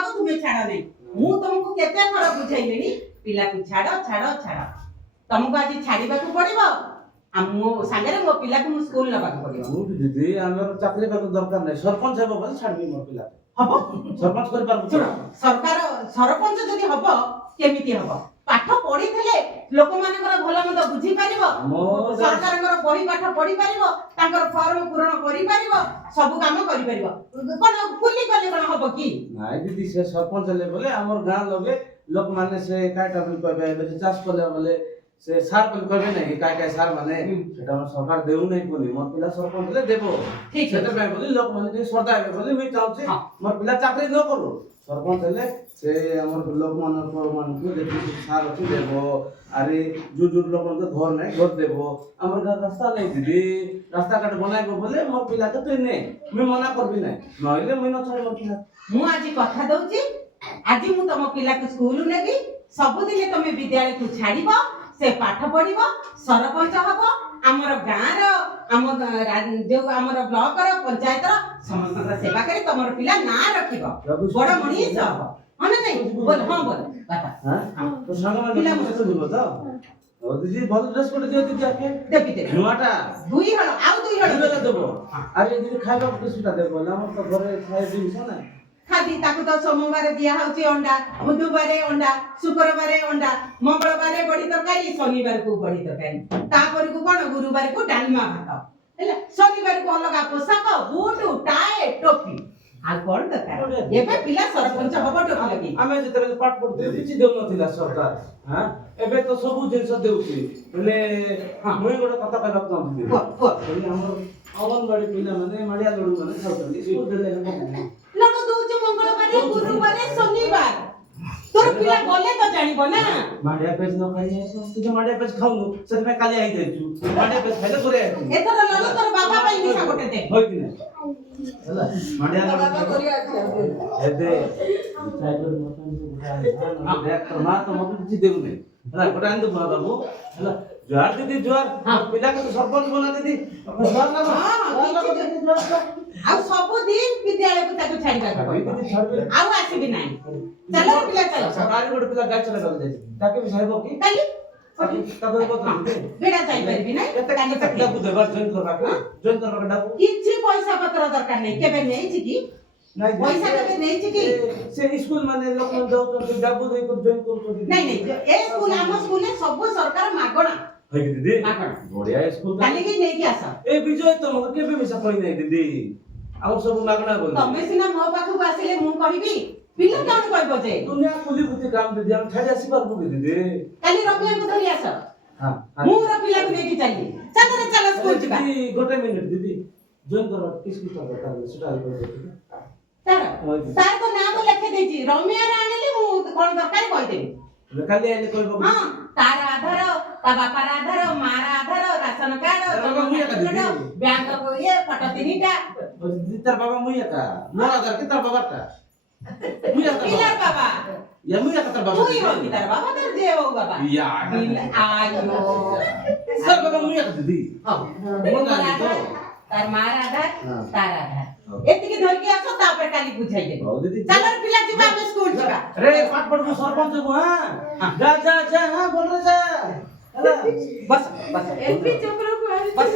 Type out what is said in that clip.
बाबा तुम्हें छाड़ नहीं मु तुमको केते थर बुझाइलेनी पिला को छाड़ छाड़ छाड़ तुमको आज छाड़ीबा को पड़िबो मो सांगरे मो पिला को स्कूल नबा को पड़िबो ମୁଁ ଦିଦି ଆମର ଚାକିରି ବାକିରି ଦରକାର ନାହିଁ ସରପଞ୍ଚ ହେବ ବୋଲି ଛାଡ଼ିବି ମୋ ପିଲା हबो ସରପଞ୍ଚ କରିପାରିବୁ सुन सरकार सरपंच जदि हबो केमिति हबो पाठ पढी थले लोक मानकर भलो मत बुझी पारिबो सरकारकर बही पाठ पढी पारिबो तांकर फॉर्म पूर्ण करि पारिबो सब काम करि पारिबो कोन कुली कले कोन हबो की ନାଇଁ ଦିଦି ସେ ସରପଞ୍ଚ ହେଲେ ବୋଲେ ଆମର ଗାଁ ଲगे ଲୋକମାନେ ସେ କାଇଟା ବୋଲି କହିବେ ଏବେ ସେ ଚାଷ କଲେ ବୋଲେ ସେ ସାର ବୋଲି କହିବେ ନାହିଁ କାଇ ସାର ମାନେ ସେଟା ଆମର ସରକାର ଦେଉ ନାହିଁ ବୋଲି ମୋ ପିଲା ସରପଞ୍ଚ ହେଲେ ଦେବ ठीक है ସେଥିପାଇଁ ବୋଲି ଲୋକମାନେ ଟିକେ ଶ୍ରଦ୍ଧା ହେବେ ବୋଲି ମୁଁ ଚାହୁଁଛି ମୋ ପିଲା ଚାକିରି ନ କରୁ ସରପଞ୍ଚ ହେଲେ ସେ ଆମର ଲୋକମାନଙ୍କୁ ଯେତିକି ସାର ଅଛି ଦେବ ଆରେ ଯୋଉ ଲୋକଙ୍କ ଘର ନାହିଁ ଘର ଦେବ ଆମର ଗାଁ ରାସ୍ତା ନାହିଁ ଦିଦି ରାସ୍ତାଘାଟ ବନାଇବ ବୋଲେ ମୋ ପିଲାକୁ ତୁଇ ନେ ମୁଁ ମନା କରିବି ନାହିଁ ନହେଲେ ମୁଁ ନ ଛାଡେ ମୋ ପିଲା मु आज कथा दउची आज मु तम पिला को स्कूल नेबी सब दिन तमे विद्यालय को छाड़ीबो से पाठ पढीबो सरपंच हबो हमर गां रो हम जो हमर ब्लॉक रो पंचायत रो समस्त का सेवा करे तमर पिला ना रखिबो बड़ मनीष हबो हने नहीं बोल हां बोल बाता हां तो संग में पिला मुझे सुनिबो तो ओ दीदी भल ड्रेस कोड दियो दीदी आके देबी नुआटा दुई हळ आउ दुई हळ देबो देबो अरे दीदी खाइबा किछटा देबो हमर तो घरे खाइ दिनस ना खादी ताकू तो सोमवार दिया होची अंडा बुधवार अंडा शुक्रवार अंडा मंगलवार बड़ी तरकारी शनिवार को बड़ी तरकारी तापर को कोन गुरुवार को डालमा भात हैला शनिवार को अलगा पोशाक बूट टाई टोपी आ कोन दरकार एबे पिला सरपंच हबो टोपी लगी आमे जेते पाठ पढते किछि देउ नथिला सरकार हां एबे तो सब जिंस देउची बोले हां मुई गोटे कथा कहबा चाहूची बोले हमर अवनबाड़ी पिला माने माडिया लडू माने खाउतली स्कूल देले लडू दूच मंगलवार गुरुवार शनिवार तोर पिला बोले तो जानिबो ना माडिया पेज न खाई तू जो माडिया पेज खाउनु सेते में काली आई जाइछु माडिया पेज खाइले करे आइछु एथर लडू तोर बाबा पई मिसा गोटे दे होय कि नै हला माडिया बाबा करिया एबे साइबर मतन बुढा देख तो मा तो मत किछि देउ नै हला गोटे आंदु बाबू हला जोहार दीदी जोहार पिला के सरपंच बना दीदी जोहार ना आ सब दिन विद्यालय को ताको छाड़ीबा को आ आसीबी नाही चलो पिला चलो सरकारी गोटे पिला गाय चला गल जाय ताके भी साहेब की काली तबे को बेटा चाहि परबी नाही केते केते डाकू देबार जॉइन करबा डाकू किछि पैसा पत्र दरकार नाही केबे नै छि की नहीं पैसा केबे नै छि की से स्कूल माने लोक जाउ तो डाकू दे को जॉइन करू नहीं नहीं ए स्कूल हम स्कूल में सब सरकार मागणा है कि दीदी मागणा बढ़िया स्कूल काली की नै की आसा ए विजय तो मके केबे मिसा कहि नै दीदी आ सब मागणा बोल तमे सिना मो पाखु आसिले मु कहिबी पिला कोन कहबो जे दुनिया खुली बुती काम दे हम छाड़ी आसी पारबो दीदी काली रम्या को धरि आस हां मु रा पिला को लेके चली चल रे चल स्कूल जिबा दीदी गोटे मिनिट दीदी जॉइन करबा किस करबा सेटा तार तार तो नाम लिखे देछि रम्या रा आनेले मु कोन दरकार कहि देबी काली आइले कहबो हां तार आधार ता बापार आधार मार आधार राशन कार्ड बैंक को ये फोटो तीनटा तार बाबा मुइया का मोर आधार के तार बाबा का मुइया का पिला बाबा या मुइया का तार बाबा मुई हो की तार बाबा तार जे हो बाबा या बिल आयो सर बाबा मुइया का दीदी हां मोर आधार तार मार आधार तार आधार एतिके धर के आसो तापर काली बुझाई दे हो दीदी चल रे पिला जिबा हम स्कूल जिबा रे पाठ पढ़ को सरपंच को हां जा हां बोल रे जा बस बस एलपी चक्र को बस